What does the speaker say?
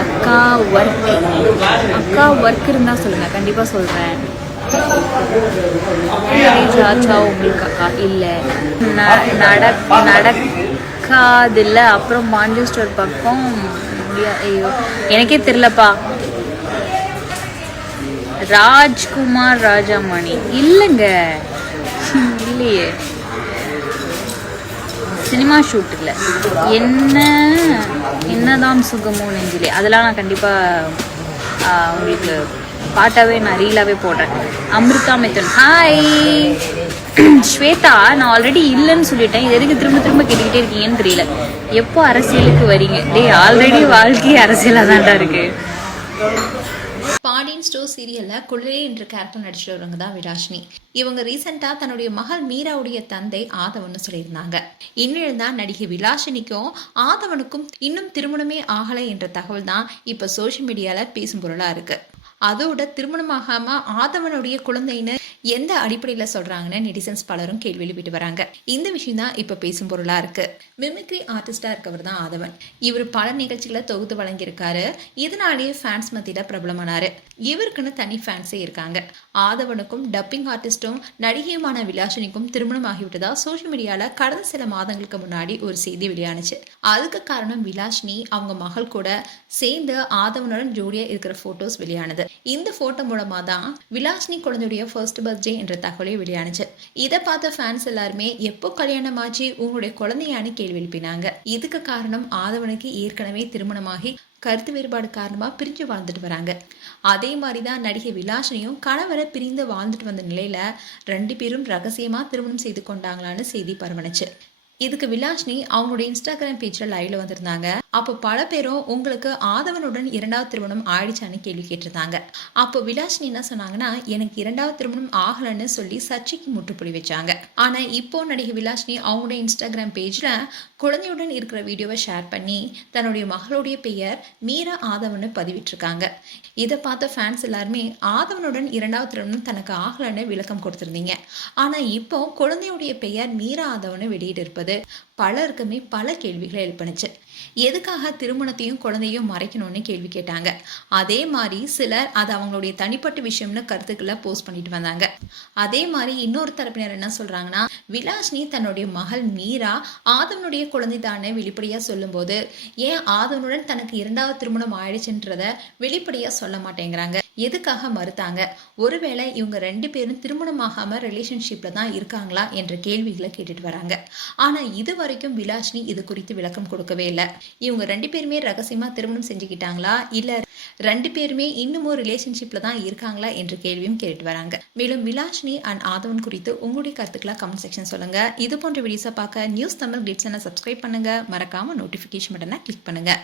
அக்கா ஒர்க் இருந்தால் சொல்லுங்கள், கண்டிப்பாக சொல்கிறேன். மேரேஜ் ஆச்சா உங்களுக்கு அக்கா? இல்லை, நடக்காதில்ல. அப்புறம் மான்செஸ்டர் பக்கம் ஐயோ எனக்கே தெரிலப்பா. ராஜ்குமார் ராஜாமணி இல்லைங்க, இல்லையே. சினிமா ஷூட் இல்லை. என்னதான் சுகமோ நெஞ்சிலே, அதெல்லாம் நான் கண்டிப்பாக உங்களுக்கு பாட்டாவே நான் ரீலாகவே போடுறேன். அமிர்தா மித்தன் ஹாய். ஸ்வேதா, நான் ஆல்ரெடி இல்லைன்னு சொல்லிட்டேன், இது எதுக்கு திரும்ப திரும்ப கேட்டுக்கிட்டே இருக்கீங்கன்னு தெரியல. எப்போ அரசியலுக்கு வரீங்க? ஆல்ரெடி வாழ்க்கை அரசியலாக தான்டா இருக்கு. பாண்டியன் ஸ்டோர் சீரியலில் குளிரே என்ற கேரக்டர் நடிச்சுட்டு வரவங்க தான் விலாஷினி. இவங்க ரீசெண்டாக தன்னுடைய மகள் மீராவுடைய தந்தை ஆதவன் சொல்லியிருந்தாங்க. இந்நிலையில் தான் நடிகை விலாஷினிக்கும் ஆதவனுக்கும் இன்னும் திருமணமே ஆகலை என்ற தகவல் தான் இப்போ சோஷியல் மீடியாவில் பேசும் பொருளாக இருக்கு. அதோட திருமணமாகாம ஆதவனுடைய குழந்தைன்னு எந்த அடிப்படையில் சொல்றாங்கன்னு நெட்டிசன்ஸ் பலரும் கேள்வி எழுப்பிட்டு வராங்க. இந்த விஷயம் தான் இப்போ பேசும் பொருளா இருக்கு. மிமிக்ரி ஆர்டிஸ்டா இருக்கவர் தான் ஆதவன். இவர் பல நிகழ்ச்சிகளை தொகுத்து வழங்கியிருக்காரு. இதனாலேயே ஃபேன்ஸ் மத்தியில பிரபலமானாரு. இவருக்குன்னு தனி ஃபேன்ஸே இருக்காங்க. ஆதவனுக்கும் டப்பிங் ஆர்டிஸ்டும் நடிகையுமான விலாஷினிக்கும் திருமணம் ஆகிவிட்டதா சோஷியல் மீடியால கடந்த சில மாதங்களுக்கு முன்னாடி ஒரு செய்தி வெளியானுச்சு. அதுக்கு காரணம் விலாஷினி அவங்க மகள் கூட சேர்ந்து ஆதவனுடன் ஜோடியா இருக்கிற போட்டோஸ் வெளியானது. இந்த போட்டோ மூலமா தான் விலாஷினி குழந்தையுடைய ஃபர்ஸ்ட் பர்த்டே என்ற தகவலே வெளியானுச்சு. இதை பார்த்த ஃபேன்ஸ் எல்லாருமே எப்போ கல்யாணமாச்சு உங்களுடைய குழந்தையானு கேள்வி எழுப்பினாங்க. இதுக்கு காரணம் ஆதவனுக்கு ஏற்கனவே திருமணமாகி கருத்து வேறுபாடு காரணமா பிரிஞ்சு வாழ்ந்துட்டு வராங்க. அதே மாதிரிதான் நடிகை விலாஷினியும் கணவரை பிரிந்து வாழ்ந்துட்டு வந்த நிலையில 2 பேரும் ரகசியமா திருமணம் செய்து கொண்டாங்களான்னு செய்தி பரவணுச்சு. இதுக்கு விலாஷினி அவங்களுடைய இன்ஸ்டாகிராம் பேஜ்ல லைவ்ல வந்திருந்தாங்க. அப்போ பல பேரும் உங்களுக்கு ஆதவனுடன் 2வது திருமணம் ஆயிடுச்சான்னு கேள்வி கேட்டிருந்தாங்க. அப்போ விலாஷினி என்ன சொன்னாங்கன்னா, எனக்கு 2வது திருமணம் ஆகலன்னு சொல்லி சர்ச்சைக்கு முற்றுப்புள்ளி வச்சாங்க. ஆனா இப்போ நடிகை விலாஷினி அவங்களுடைய இன்ஸ்டாகிராம் பேஜ்ல குழந்தையுடன் இருக்கிற வீடியோவை ஷேர் பண்ணி தன்னுடைய மகளுடைய பெயர் மீரா ஆதவன்னு பதிவிட்டிருக்காங்க. இதை பார்த்த ஃபேன்ஸ் எல்லாருமே ஆதவனுடன் 2வது திருமணம் தனக்கு ஆகலன்னு விளக்கம் கொடுத்திருந்தீங்க. ஆனா இப்போ குழந்தையுடைய பெயர் மீரா ஆதவன்னு வெளியிட்டு இருப்பது பலருக்குமே பல கேள்விகளை எழுப்பினுச்சு. எதுக்காக திருமணத்தையும் குழந்தையும் மறைக்கணும்னு கேள்வி கேட்டாங்க. அதே மாதிரி சிலர் அது அவங்களுடைய தனிப்பட்ட விஷயம்னு கருத்துக்களை போஸ்ட் பண்ணிட்டு வந்தாங்க. அதே மாதிரி இன்னொரு தரப்பினர் என்ன சொல்றாங்கன்னா, விலாஷினி தன்னுடைய மகள் மீரா ஆதவனுடைய குழந்தை தானே வெளிப்படையா சொல்லும் போது ஏன் ஆதவனுடன் தனக்கு 2வது திருமணம் ஆயிடுச்சுன்றத வெளிப்படையா சொல்ல மாட்டேங்கிறாங்க, எதுக்காக மறுத்தாங்க? ஒருவேளை இவங்க 2 பேரும் திருமணமாகாம ரிலேஷன்ஷிப்ல தான் இருக்காங்களா என்ற கேள்விகளை கேட்டுட்டு வராங்க. ஆனா இது வரைக்கும் விலாஷினி இது குறித்து விளக்கம் கொடுக்கவே இல்லை. இவங்க 2 பேருமே ரகசியமா திருமணம் செஞ்சுக்கிட்டாங்களா இல்ல 2 பேருமே இன்னமும் ரிலேஷன்ஷிப்ல தான் இருக்காங்களா என்ற கேள்வியும் கேட்டு வராங்க. மேலும் விலாஷினி அண்ட் ஆதவன் குறித்து உங்களுடைய கருத்துக்களை கமெண்ட் செக்ஷன் சொல்லுங்க. இது போன்ற வீடியோஸை பார்க்க நியூஸ் தமிழ் கிளிட்ஸ் சப்ஸ்கிரைப் பண்ணுங்க. மறக்காம நோட்டிபிகேஷன் பட்டனை கிளிக் பண்ணுங்க.